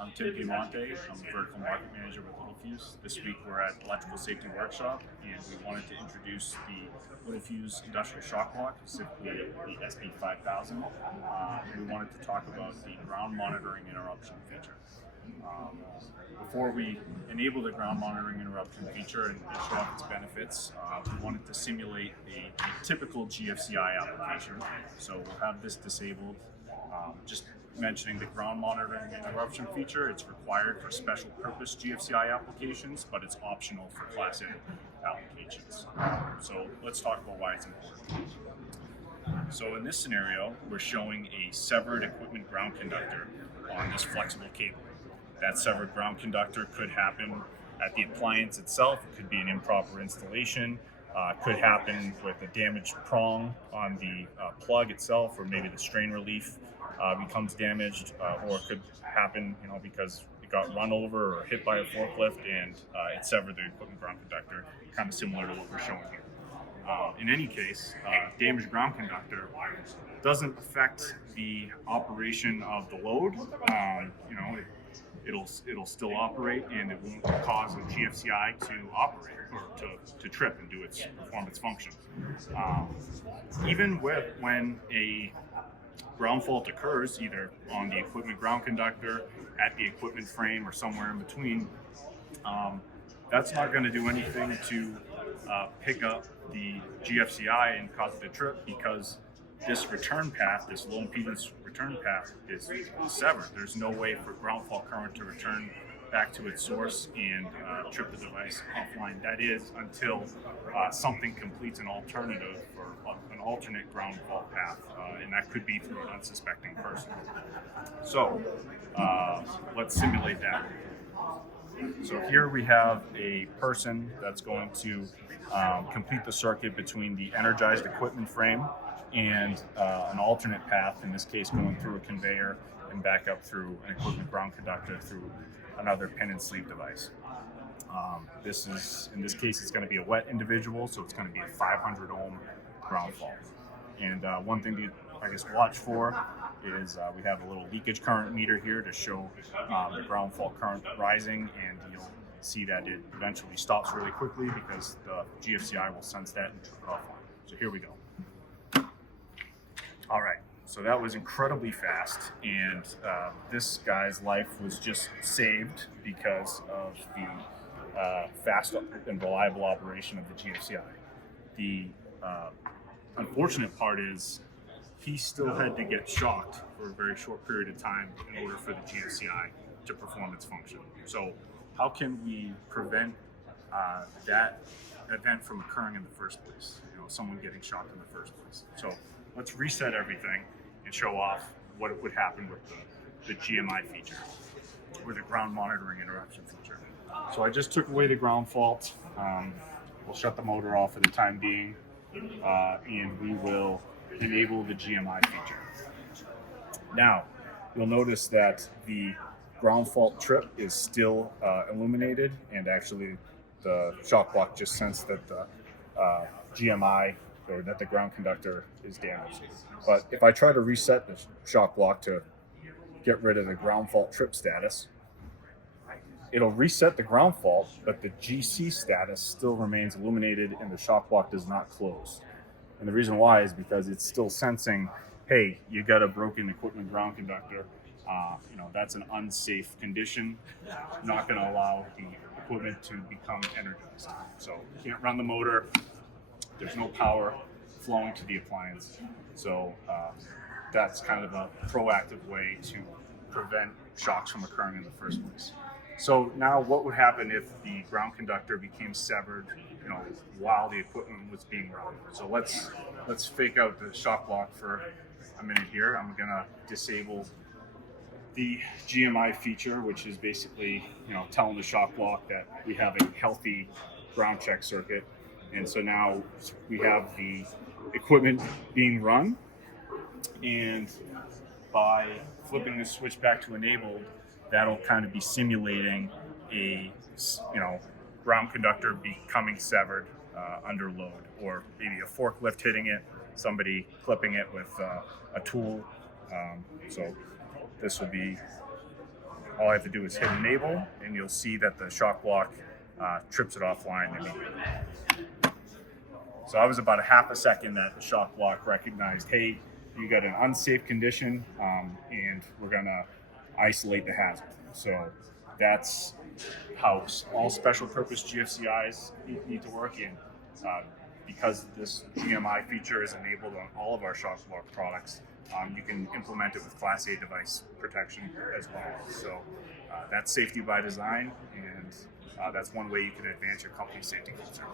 I'm Tim Piamonte. I'm a vertical market manager with Littelfuse. This week we're at Electrical Safety Workshop, and we wanted to introduce the Littelfuse Industrial Shock Block, specifically the SP5000. We wanted to talk about the ground monitoring interruption feature. Before we enable the ground monitoring interruption feature and show off its benefits, we wanted to simulate a typical GFCI application. So we'll have this disabled. Just mentioning the ground monitoring interruption feature, it's required for special purpose GFCI applications, but it's optional for Class A applications. So let's talk about why it's important. So in this scenario, we're showing a severed equipment ground conductor on this flexible cable. That severed ground conductor could happen at the appliance itself. It could be an improper installation. Could happen with a damaged prong on the plug itself, or maybe the strain relief becomes damaged, or it could happen, because it got run over or hit by a forklift and it severed the equipment ground conductor, kind of similar to what we're showing here. In any case, damaged ground conductor doesn't affect the operation of the load. It'll still operate, and it won't cause a GFCI to operate or to trip and perform its function. Even when a ground fault occurs, either on the equipment ground conductor, at the equipment frame, or somewhere in between, that's not going to do anything to pick up the GFCI and cause it to trip, because this return path, this low impedance return path, is severed. There's no way for ground fault current to return back to its source and trip the device offline. That is, until something completes an alternative or an alternate ground fault path, and that could be through an unsuspecting person. So let's simulate that. So here we have a person that's going to complete the circuit between the energized equipment frame and an alternate path, in this case going through a conveyor and back up through an equipment ground conductor through another pin and sleeve device. In this case, it's going to be a wet individual, so it's going to be a 500 ohm ground fault. And one thing to watch for is we have a little leakage current meter here to show the ground fault current rising, and you'll see that it eventually stops really quickly because the GFCI will sense that and trip it offline. So here we go. All right, so that was incredibly fast, and this guy's life was just saved because of the fast and reliable operation of the GFCI. The unfortunate part is he still had to get shocked for a very short period of time in order for the GFCI to perform its function. So how can we prevent that event from occurring in the first place? Someone getting shocked in the first place. So let's reset everything and show off what would happen with the GMI feature, or the ground monitoring interruption feature. So I just took away the ground fault. We'll shut the motor off for the time being, and we will enable the GMI feature. Now, you'll notice that the ground fault trip is still illuminated, and actually the shock block just sensed that the GMI, or that the ground conductor, is damaged. But if I try to reset the shock block to get rid of the ground fault trip status, it'll reset the ground fault, but the GC status still remains illuminated and the shock block does not close. And the reason why is because it's still sensing, hey, you got a broken equipment ground conductor. That's an unsafe condition, not going to allow the equipment to become energized. So you can't run the motor. There's no power flowing to the appliance. So that's kind of a proactive way to prevent shocks from occurring in the first place. So now what would happen if the ground conductor became severed, while the equipment was being run? So let's fake out the shock block for a minute here. I'm gonna disable the GMI feature, which is basically, telling the shock block that we have a healthy ground check circuit. And so now we have the equipment being run, and by flipping the switch back to enabled, that'll kind of be simulating a ground conductor becoming severed under load, or maybe a forklift hitting it, somebody clipping it with a tool. So this will be all I have to do is hit enable, and you'll see that the shock block trips it offline immediately. So I was about a half a second that the shock block recognized, hey, you got an unsafe condition, and we're gonna isolate the hazard. So that's how all special purpose GFCIs need to work in. Because this GMI feature is enabled on all of our shock block products, you can implement it with Class A device protection as well. So that's safety by design, and that's one way you can advance your company's safety culture.